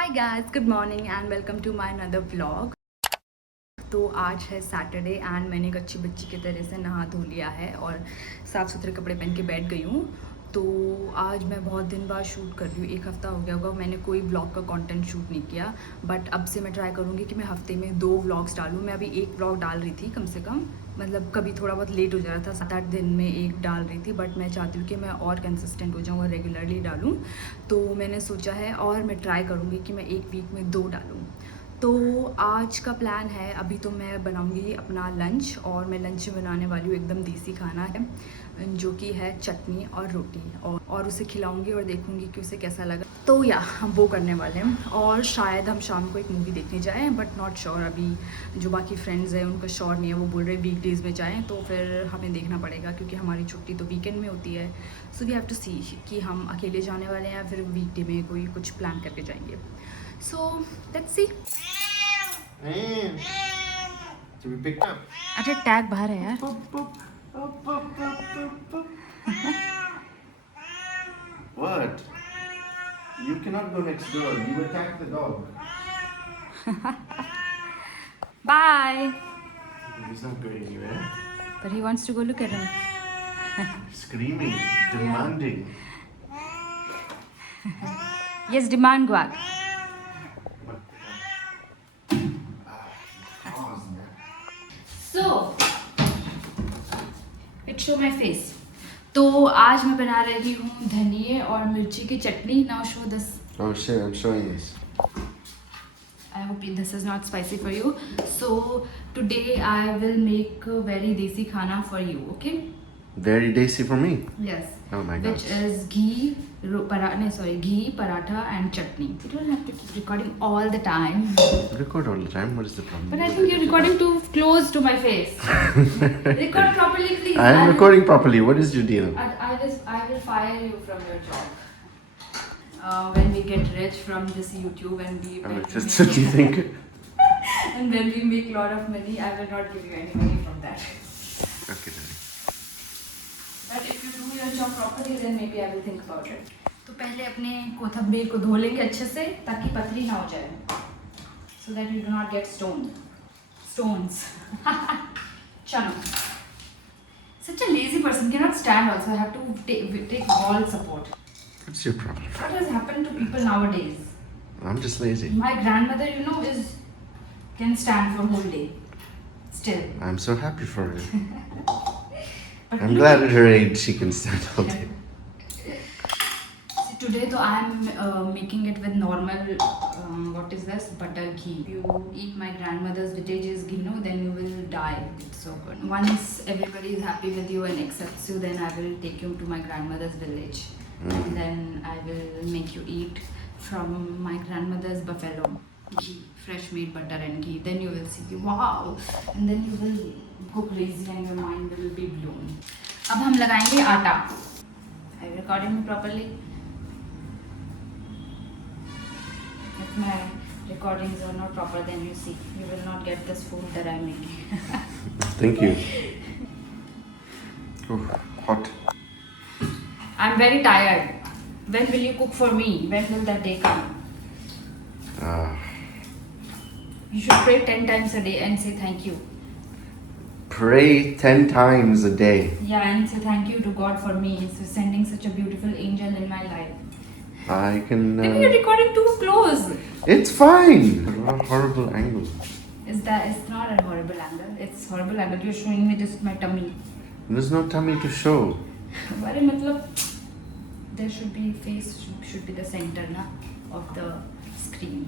Hi guys, good morning and welcome to my another vlog. तो आज है Saturday and मैंने एक अच्छी बच्ची की तरह से नहा धो लिया है और साफ़ सुथरे कपड़े पहन के बैठ गई हूँ। तो आज मैं बहुत दिन बाद शूट कर रही हूँ, एक हफ़्ता हो गया होगा मैंने कोई ब्लॉग का कंटेंट शूट नहीं किया। बट अब से मैं ट्राई करूँगी कि मैं हफ्ते में 2 व्लॉग्स डालूँ। मैं अभी एक व्लॉग डाल रही थी कम से कम, मतलब कभी थोड़ा बहुत लेट हो जा रहा था, 7-8 दिन में एक डाल रही थी। बट मैं चाहती हूँ कि मैं और कंसिस्टेंट हो जाऊँ और रेगुलरली डालूँ। तो मैंने सोचा है और मैं ट्राई करूँगी कि मैं एक वीक में 2 डालूँ। तो आज का प्लान है, अभी तो मैं बनाऊंगी अपना लंच और मैं लंच में बनाने वाली हूँ एकदम देसी खाना है जो कि है चटनी और रोटी, और उसे खिलाऊंगी और देखूंगी कि उसे कैसा लगा। तो या हम वो करने वाले हैं और शायद हम शाम को एक मूवी देखने जाएं, बट नॉट श्योर। अभी जो बाकी फ्रेंड्स हैं उनका श्योर नहीं है, वो बोल रहे हैं वीकडेज़ में जाएं, तो फिर हमें देखना पड़ेगा क्योंकि हमारी छुट्टी तो वीकेंड में होती है। सो वी हैव टू सी कि हम अकेले जाने वाले हैं या फिर वीकडे में कोई कुछ प्लान करके जाएंगे। So let's see. To be picked up. अरे टैग बाहर है यार। What? You cannot go next door. You attack the dog. Bye. He's not going anywhere. But he wants to go look at him. Screaming, demanding. Yes, demand guac. So, let's show my face. तो आज मैं बना रही हूँ धनिया और मिर्ची की चटनी। Now show this. Oh shit, I'm showing this. I hope this is not spicy for you. So today I will make a very desi khana for you. Okay? Very desi for me. Yes. Oh my Which god. is ghee, ghee, paratha and chutney. You don't have to keep recording all the time. Record all the time. What is the problem? But I think you're recording too close to my face. Record properly, please. I am recording properly. What is your deal? I will fire you from your job. When we get rich from this YouTube and That's what you think? and when we make a lot of money, I will not give you any money from that. Okay, darling. But if you do your job properly, then maybe I will think about it. तो पहले अपने कोथंबीर को धो लेंगे अच्छे से ताकि पतली ना हो जाए, so that you do not get stones. चलो. Such a lazy person cannot stand. Also, I have to take all support. What's your problem? What has happened to people nowadays? I'm just lazy. My grandmother, can stand for whole day. Still. I'm so happy for her. But I'm look glad at her age she can stand all day. See, today though I am making it with normal, what is this? Butter ghee. If you eat my grandmother's vintage's ghee, no, then you will die. It's so good. Once everybody is happy with you and accepts you, then I will take you to my grandmother's village. And then I will make you eat from my grandmother's buffalo ghee, fresh made butter and ghee. Then you will see, wow, and then you will go crazy and your mind will be blown. अब हम लगाएंगे आटा. Are you recording me properly? If my recordings are not proper, then you see, you will not get this food that I'm making. Thank you. Oh, hot. I'm very tired. When will you cook for me? When will that day come? You should pray 10 times a day and say thank you. Pray 10 times a day. Yeah, and say thank you to God for me, for sending such a beautiful angel in my life. I can. Maybe you're recording too close. It's fine. What a horrible angle. It's not a horrible angle. It's horrible angle. You're showing me this my tummy. There's no tummy to show. Why matlab there should be face should be the center na of the screen.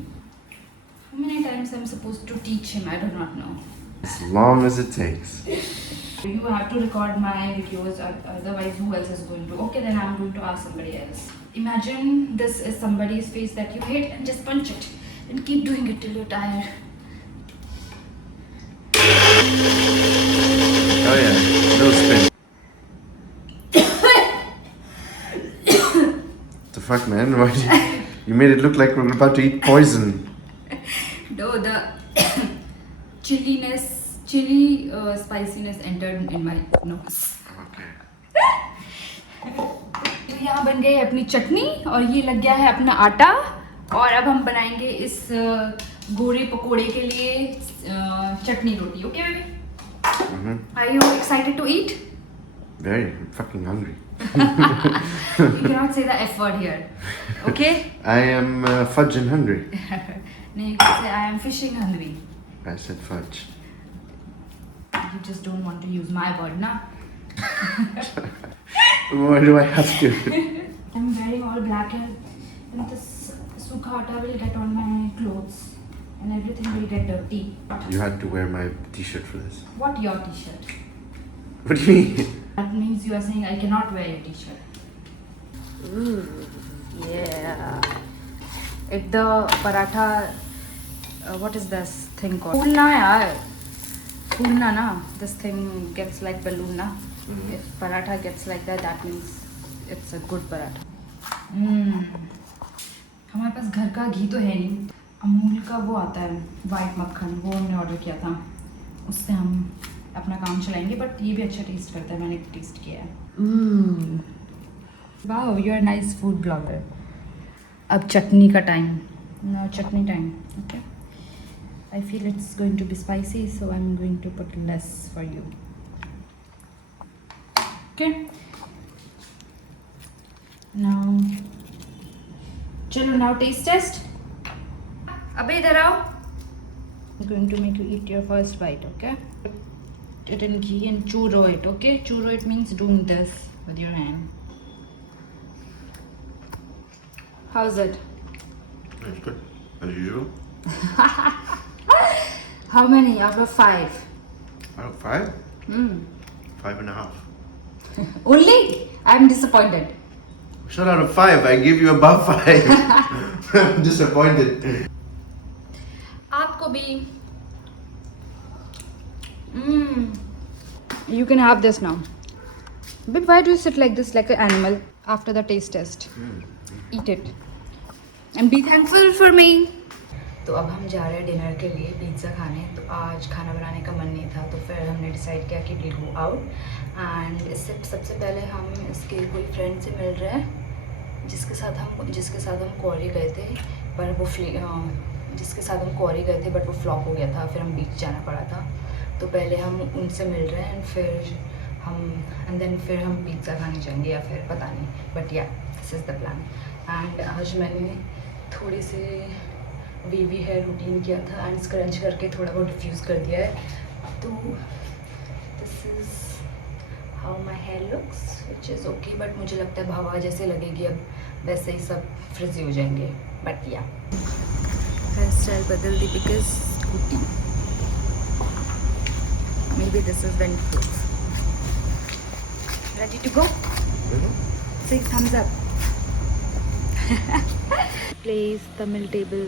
How many times I'm supposed to teach him? I do not know. As long as it takes. You have to record my videos, otherwise who else is going to? Okay, then I'm going to ask somebody else. Imagine this is somebody's face that you hate and just punch it and keep doing it till you're tired. Oh yeah, no spin. The fuck, man? Why you made it look like we're about to eat poison. No, the chili spiciness entered in my nose. Okay. यहाँ बन गई है अपनी चटनी और ये लग गया है अपना आटा और अब हम बनाएंगे इस गोरे पकोड़े के लिए चटनी रोटी. Okay baby? Are you excited to eat? Very fucking hungry. You cannot say the F word here. Okay? I am fudging hungry. No, you can say I am fishing hungry. I said fudge. You just don't want to use my word, na? Why do I have to? I'm wearing all black and this sukha atta will get on my clothes and everything will get dirty. You had to wear my t-shirt for this. What your t-shirt? What do you mean? That means you are saying I cannot wear your t-shirt. Ooh, yeah. If the paratha, what is this thing called? Phoolna yaar. Phoolna na. This thing gets like balloon na. If paratha gets like that, that means it's a good paratha. हमारे पास घर का घी तो है नहीं. अमूल का वो आता है वाइट मक्खन, वो हमने ऑर्डर किया था. उससे हम अपना काम चलाएंगे. बट ये भी अच्छा टेस्ट करता है, मैंने टेस्ट किया है. Wow, you are nice food blogger. अब चटनी का time. Now chutney time. Okay, I feel it's going to be spicy, so I am going to put less for you. Okay, now चलो, नाउ टेस्ट टेस्ट. अबे इधर आओ. I'm going to make you eat your first bite, okay? Put it in ghee and churro it, okay? Churro it means doing this with your hand. How's it? That's good. As usual. How many out of 5? Out of 5? 5.5. Only? I'm disappointed. Shut out of 5. I give you above 5. I'm disappointed. आपको भी. You can have this now. But why do you sit like this, like an animal, after the taste test? Eat it. And be thankful for me. तो अब हम जा रहे हैं dinner के लिए पिज़्ज़ा खाने. तो आज खाना बनाने का मन नहीं था, तो फिर हमने डिसाइड किया कि विल गो आउट. एंड इससे सबसे पहले हम इसके कोई फ्रेंड से मिल रहे हैं जिसके साथ हम क्वारी गए थे. पर वो जिसके साथ हम क्वारी गए थे बट वो फ्लॉप हो गया था. फिर हम बीच जाना पड़ा था. तो पहले हम उनसे मिल रहे हैं एंड देन फिर हम पिज़्ज़ा खाने जाएंगे या फिर पता नहीं. बट या, this is the plan. And आज मैंने थोड़ी सी वेवी हेयर रूटीन किया था एंड स्क्रंच करके थोड़ा बहुत डिफ्यूज़ कर दिया है. तो this is how my hair looks, which is okay. But मुझे लगता है हवा जैसे लगेगी अब वैसे ही सब फ्रिजी हो जाएंगे. बट या, हेयर स्टाइल बदल दी because scooty. Maybe this is very proof. Ready to go? Say thumbs up. Place Tamil table.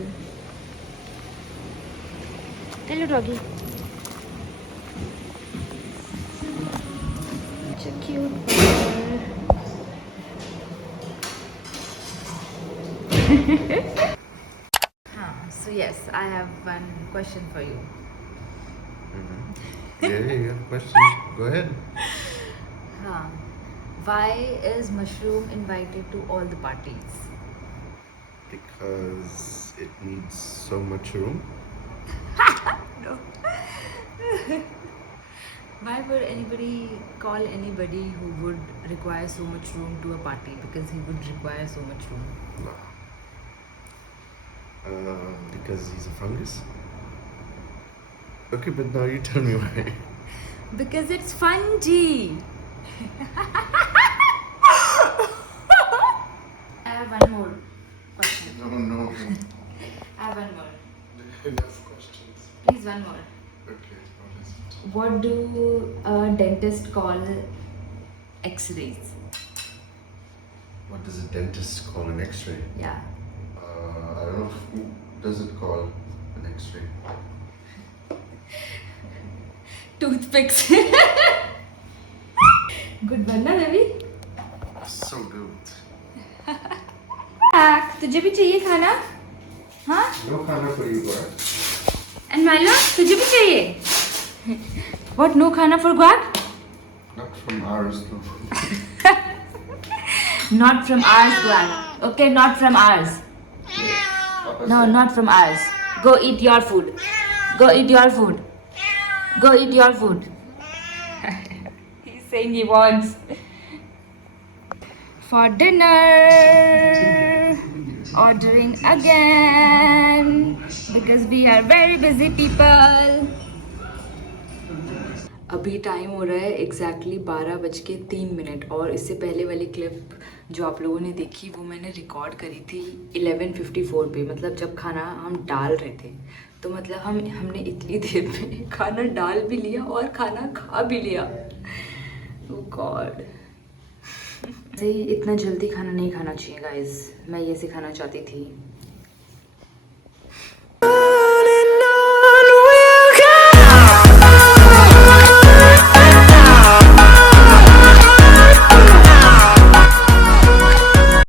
Hello doggy. Such a cute bird. So yes, I have one question for you. Yeah, question. Go ahead. Why is Mushroom invited to all the parties? Because it needs so much room. No. Why would anybody call anybody who would require so much room to a party? Because he would require so much room. No. Because he's a fungus. Okay, but now you tell me why. Because it's fun, G. I have one more question. No. I have one more. Enough questions. Please, one more. Okay, what is it? What do a dentist call X-rays? What does a dentist call an X-ray? Yeah. I don't know. Who does it call an X-ray? Toothpicks. Good one, na baby? So good. तुझे भी चाहिए खाना? हाँ? No khana for you, boy. And Milo, तुझे भी चाहिए? What? No खाना for Guac? Not from ours, no. Not from ours, Guac. Okay, not from ours. Papa No, said. not from ours. Go eat your food. Go eat your food. Go eat your food. He's saying he wants. For dinner, ordering again because we are very busy people. अभी time हो रहा है exactly 12:03 और इससे पहले वाली clip जो आप लोगों ने देखी वो मैंने रिकॉर्ड करी थी 11:54 पे, मतलब जब खाना हम डाल रहे थे। तो मतलब हमने इतनी देर में खाना डाल भी लिया और खाना खा भी लिया। ओह गॉड, इतना जल्दी खाना नहीं खाना चाहिए गाइस, मैं ये सिखाना चाहती थी।